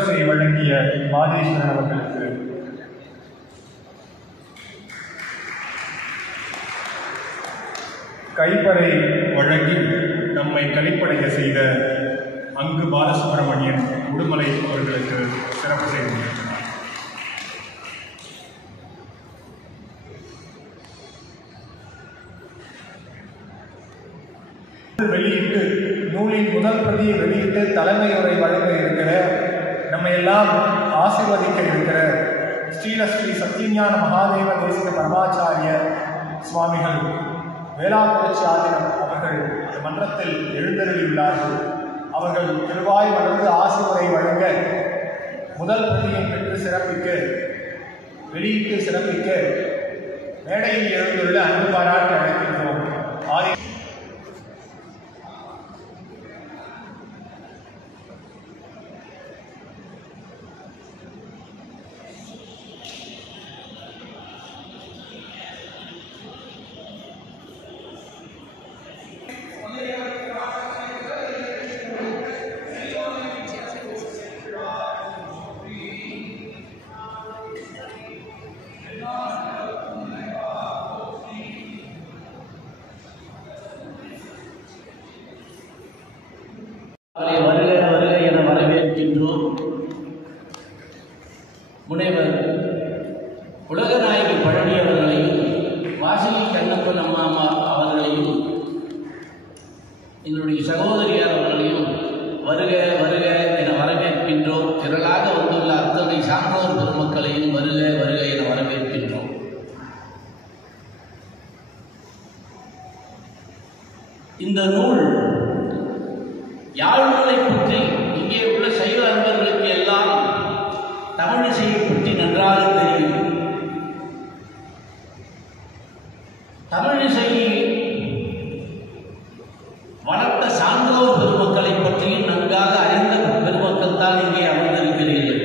முதற்பரிசை வழங்கிய மாதேஸ்வரன் அவர்களுக்கு, கைப்பறை வழங்கி நம்மை கழிப்படைய செய்த அங்கு பாலசுப்ரமணியன் உடுமலை அவர்களுக்கு சிறப்பு செய்திருக்கிறார். வெளியிட்டு நூலின் முதல் பிரதியை வெளியிட்டு தலைமையுரை வழங்க இருக்கிற, நம்மை எல்லாம் ஆசீர்வதிக்க இருக்கிற ஸ்ரீ சத்யஞான மகாதேவ தேசிக பரமாச்சாரிய சுவாமிகள் வேளாக்குறிச்சி ஆதீனம் அவர்கள் இந்த மன்றத்தில் எழுந்தருளியுள்ளார்கள். அவர்கள் திருவாய் வளர்ந்து ஆசீர்வரை வழங்க முதல் பிரதியை பெற்று சிறப்பிக்க, வெளியிட்டு சிறப்பிக்க மேடையில் எழுந்துள்ள அன்பு பாராட்டி அழைக்கின்றோம். வருக வருக என வரவேற்கின்றோம். முனைவர் உலகநாயகி பழனி அவர்களையும் வாசகி கண்ணப்பன் அம்மா அவர்களையும் எங்களுடைய சகோதரியார் அவர்களையும் வருக வருக என வரவேற்கின்றோம். திரளாக வந்துள்ள அத்தனை சான்றோர் பெருமக்களையும் வருக வருக என வரவேற்கின்றோம். இந்த நூல் யாழ் நூலை பற்றி இங்கே உள்ள சைவ அன்பர்களுக்கு எல்லாம் தமிழிசையை பற்றி நன்றாக தெரியும். தமிழிசையை வளர்த்த சான்றோர் பெருமக்களை பற்றியும் நன்காக அறிந்த பெருமக்கள் தான் இங்கே அமர்ந்திருக்கிறீர்கள்.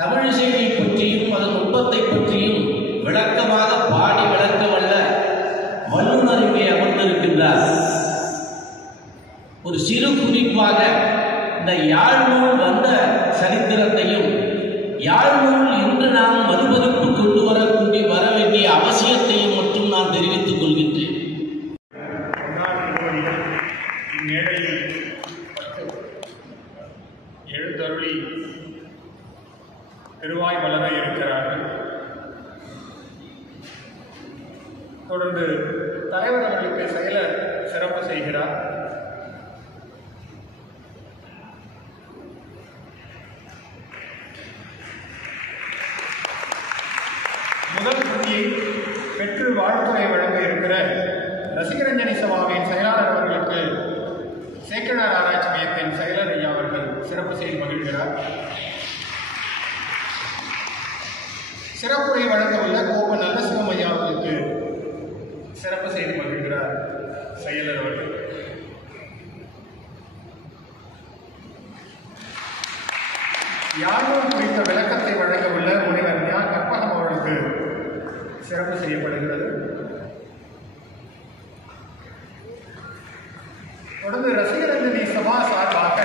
தமிழிசையை பற்றியும் அதன் நுட்பத்தை பற்றியும் விளக்கமாக பாடி விளக்க வல்ல வல்லுநர் இங்கே அமர்ந்திருக்கின்றார். ஒரு சிறு குறிப்பாக இந்த யாழ் நூல் வந்த சரித்திரத்தையும் யாழ் நூல் இன்று நாம் மறுபதிப்பு கொண்டு வர வேண்டிய அவசியத்தையும் மட்டும் நான் தெரிவித்துக் கொள்கின்றேன். இம்மேடையில் எழுத்தருளி திருவாய் வளர இருக்கிறார்கள். தொடர்ந்து தலைவர் அவர்களுக்கு செயலர் சிறப்பு செய்கிறார். முதல் பிரதியை பெற்று வாழ்த்துறை வழங்க இருக்கிற ரசிகரஞ்சனி சபாவின் செயலாளர் அவர்களுக்கு சேக்கடார் ஆராய்ச்சி மையத்தின் செயலர் ஐயா அவர்கள் சிறப்பு செய்து மகிழ்கிறார். சிறப்புரை வழங்க உள்ள கோப நல்லசிவம் ஐயா அவர்களுக்கு சிறப்பு செய்து மகிழ்கிறார் செயலர் அவர்கள். யாரும் குறித்த விளக்கத்தை வழங்க உள்ள முனைவர் கற்பகம் அவர்களுக்கு சிறப்பு செய்யப்படுகிறது. தொடர்ந்து ரசிகரஞ்சனி சபா சார்பாக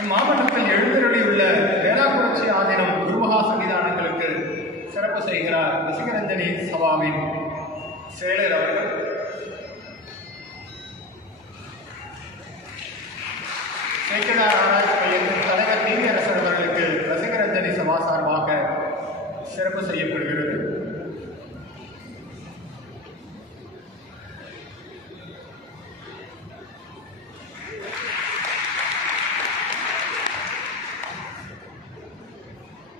இம்மாவட்டத்தில் எழுந்தருளியுள்ள வேளாக்குறிச்சி ஆதீனம் குருமகா சன்னிதானங்களுக்கு சிறப்பு செய்கிறார் ரசிகரஞ்சனி சபாவின் செயலர் அவர்கள். சேக்கடார் ஆராய்ச்சி மையத்தின் தலைவர் நீதியரசர் அவர்களுக்கு ரசிகரஞ்சனி சபா சார்பாக சிறப்பு செய்யப்படுகிறது.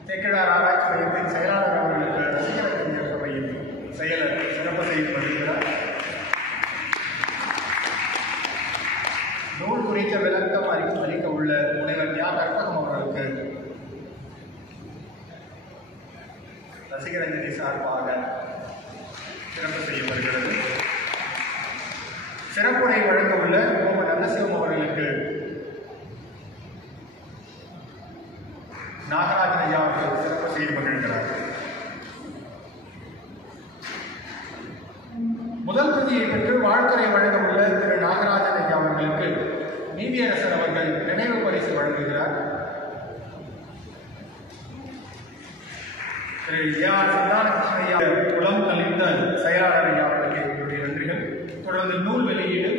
சேக்கடார் ஆராய்ச்சி மையத்தின் செயலாளர் அவர்களுக்கு ரசிகரஞ்சனி சபையின் செயலர் சிறப்பு செய்து வருகிறார். நூல் குறித்த விளக்கம் அளிக்க உள்ள முனைவர் கற்பகம் அவர்களுக்கு ரசிகரஞ்சனி சார்பாக சிறப்பு செய்யப்படுகிறது. சிறப்புரை வழங்க உள்ள கோப நல்லசிவம் அவர்களுக்கு நாகராஜன் ஐயா அவர்கள் சிறப்பு செய்து மகிழ்கிறார். முதல் பிரதியை பெற்று வாழ்த்துறை வழங்க உள்ள திரு நாகராஜன் ஐயா அவர்களுக்கு நீதியரசர் அவர்கள் நினைவு பரிசு வழங்குகிறார். திரு ஏஆர் சந்தானகிருஷ்ணன் ஐயா குளம் கழிந்த செயலாளர் ஐயா அவர்களுக்கு என்னுடைய நன்றிகள். தொடர்ந்து நூல் வெளியீடு.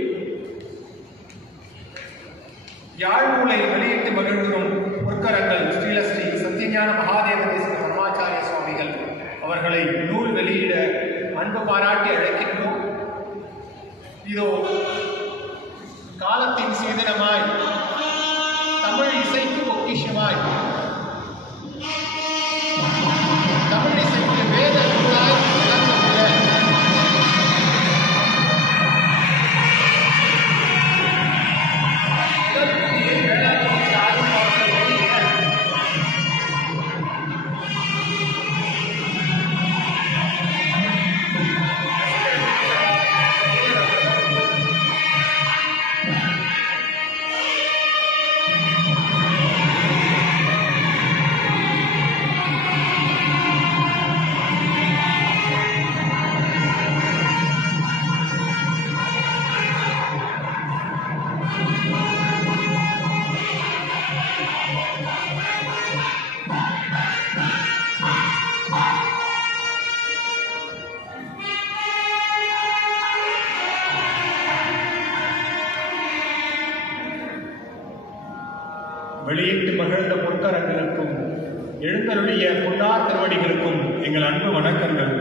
யாழ்நூலை வெளியிட்டு மகிழ்ந்தும் பொற்கரங்கள் ஸ்ரீலஸ்ரீ சத்தியஞான மகாதேவ தேசிக பரமாச்சாரிய சுவாமிகள் அவர்களை நூல் வெளியிட அன்பு பாராட்டி அழைக்கின்றோம். இதோ காலத்தின் சீதனமாய் தமிழ் இசைக்கு பொக்கிஷமாய் தமிழ் இசைக்கு வேத நூலாய் விளங்கவுள்ள வெளியிட்டு மகிழ்ந்த பொற்கரங்களுக்கும் எழுந்தருடைய பொன்னார் திருவடிகளுக்கும் எங்கள் அன்பு வணக்கங்கள்.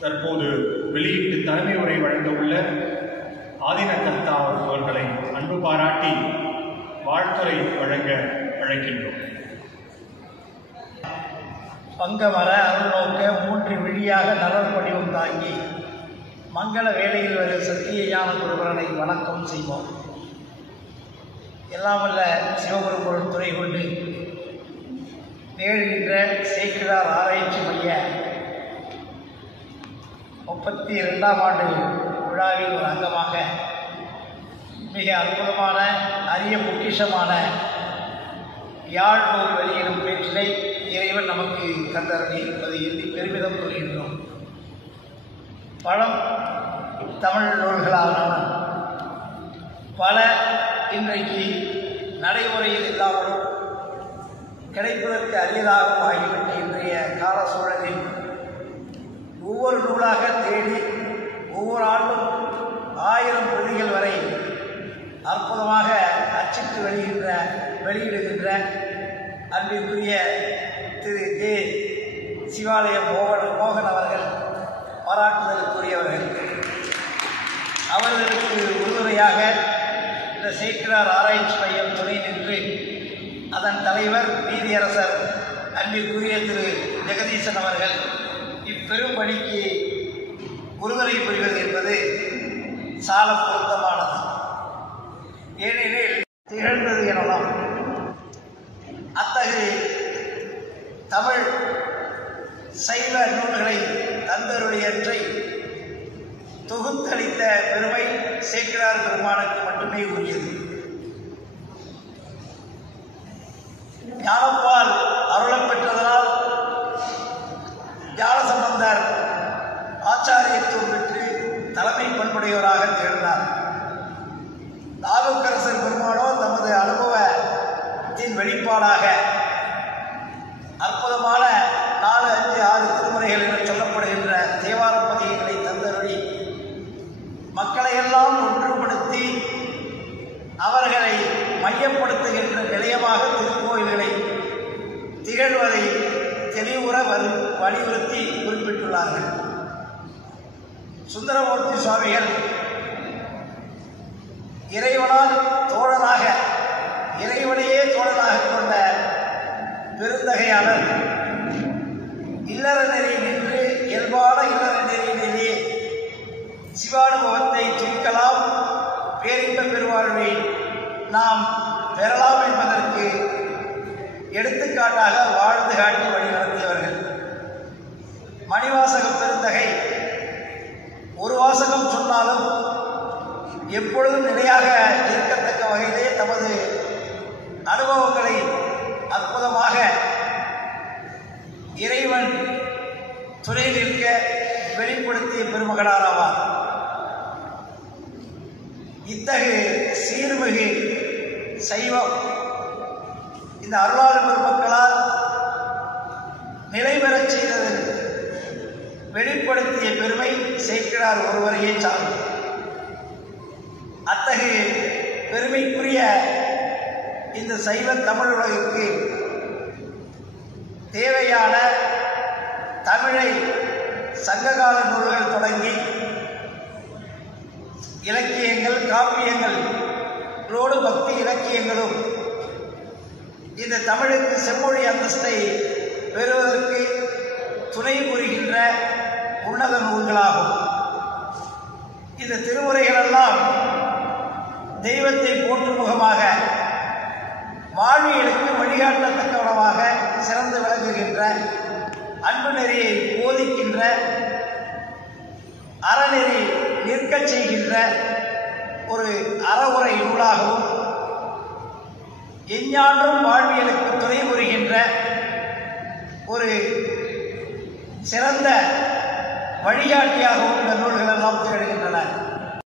தற்போது வெளியிட்டு தலைமை உரை வழங்க உள்ள ஆதினகர்த்தா அவர்களை அன்பு பாராட்டி வாழ்த்துரை வழங்க அழைக்கின்றோம். பங்கமர அருள்நோக்க மூன்று விழியாக நலர் வடிவம் தாங்கி மங்கள வேளையில் வர சத்திய ஞான குருபரனை வணக்கம் செய்வோம். எல்லாம் வல்ல சிவபெரும்பொருள் துறை கொண்டு நேருகின்ற சேக்கிழார் ஆராய்ச்சி மைய 32ஆம் ஆண்டு விழாவில் ஒரு அங்கமாக மிக அற்புதமான அரிய பொக்கிஷமான யாழ் நூல் வெளியிடும் பேச்சினை இறைவன் நமக்கு தந்தருளி இருப்பதை எண்ணி பெருமிதம் கொள்கின்றோம். பழம் தமிழ் நூல்களான பல இன்றைக்கு நடைமுறையில் இல்லாமலும் கிடைப்பதற்கு அரியதாகவும் ஆகிவிட்ட இன்றைய கால சூழலில் ஒவ்வொரு நூலாக தேடி ஒவ்வொரு ஆண்டும் 1000 பிரதிகள் வரை அற்புதமாக அச்சிட்டு வெளியிடுகின்ற அன்பிற்குரிய திரு ஜே சிவாலயம் மோகன் அவர்கள் பாராட்டுதலுக்குரியவர்கள். அவர்களுக்கு உறுதுணையாக இந்த சேக்கிழார் ஆராய்ச்சி மையம் துணை நின்று அதன் தலைவர் நீதியரசர் அன்பிற்குரிய திரு ஜெகதீசன் அவர்கள் இப்பெரும் பணிக்கு உறுதுணை புரிவது என்பது சால பொருத்தமானது. ஏனெனில் திகழ்ந்தது எனலாம். அத்தகைய தமிழ் சைவ நூல்களை தந்தருடையற்றை தொகுத்தளித்த பெருமை சேக்கிழார் பெருமானுக்கு மட்டுமே உரியது. ஞானப்பால் அருளப் பெற்றதனால் ஞானசம்பந்தர் ஆச்சாரியத்துவம் பெற்று தலைமை பண்புடையவராக திகழ்ந்தார். நாவுக்கரசர் பெருமானோ தமது அனுபவத்தின் வெளிப்பாடாக அற்புதமான 4, 5, 6 திருமுறைகள் என சொல்லப்படுகின்ற தேவார பதிகங்களை தந்தருளி மக்களையெல்லாம் ஒன்றுபடுத்தி அவர்களை மையப்படுத்துகின்ற நிலையமாக திருக்கோயில்களை திகழ்வதை தெளிவுற வலியுறுத்தி குறிப்பிட்டுள்ளார்கள். சுந்தரமூர்த்தி சுவாமிகள் இறைவனால் தோழனாக இறைவனையே தோழனாக கொண்ட பெருந்தகையாளர் இல்லற நெறி நின்று இயல்பான இல்லற நெறியிலேயே சிவானுபவத்தை துணிக்கலாம், பேரின்ப பெருவாழ்வை நாம் பெறலாம் என்பதற்கு எடுத்துக்காட்டாக வாழ்ந்து காட்டி வழிநடத்தியவர்கள். மணிவாசக பெருந்தகை ஒரு வாசகம் சொன்னாலும் எப்பொழுதும் நிலையாக இருக்கத்தக்க வகையிலே தமது அனுபவங்களை அற்புதமாக இறைவன் துணை நிற்க வெளிப்படுத்திய பெருமகனாராவார். இத்தகைய சீர்மிகு சைவம் இந்த அருளாளர் பெருமக்களால் நிலை பெறச் செய்தது வெளிப்படுத்திய பெருமை சேக்கிழார் ஒருவரையே சாரும். அத்தகைய பெருமைக்குரிய இந்த சைவ தமிழ் உலகிற்கு தேவையான தமிழை சங்ககால நூல்கள் தொடங்கி இலக்கியங்கள், காப்பியங்களோடு பக்தி இலக்கியங்களும் இந்த தமிழுக்கு செம்மொழி அந்தஸ்தை பெறுவதற்கு துணை புரிகின்ற உன்னத நூல்களாகும். இந்த திருமுறைகளெல்லாம் தெய்வத்தை போற்றும் முகமாக, வாழ்வியலுக்கு வழிகாட்டத்தக்கவனமாக சிறந்து விளங்குகின்ற, அன்பு நெறியை போதிக்கின்ற, அறநெறி நிற்கச் செய்கின்ற ஒரு அறவுரை நூலாகவும், எஞ்ஞான்றும் வாழ்வியலுக்கு துணை புரிகின்ற ஒரு சிறந்த வழிகாட்டியாகவும் இந்த நூல்கள் எல்லாம் திகழ்கின்றன.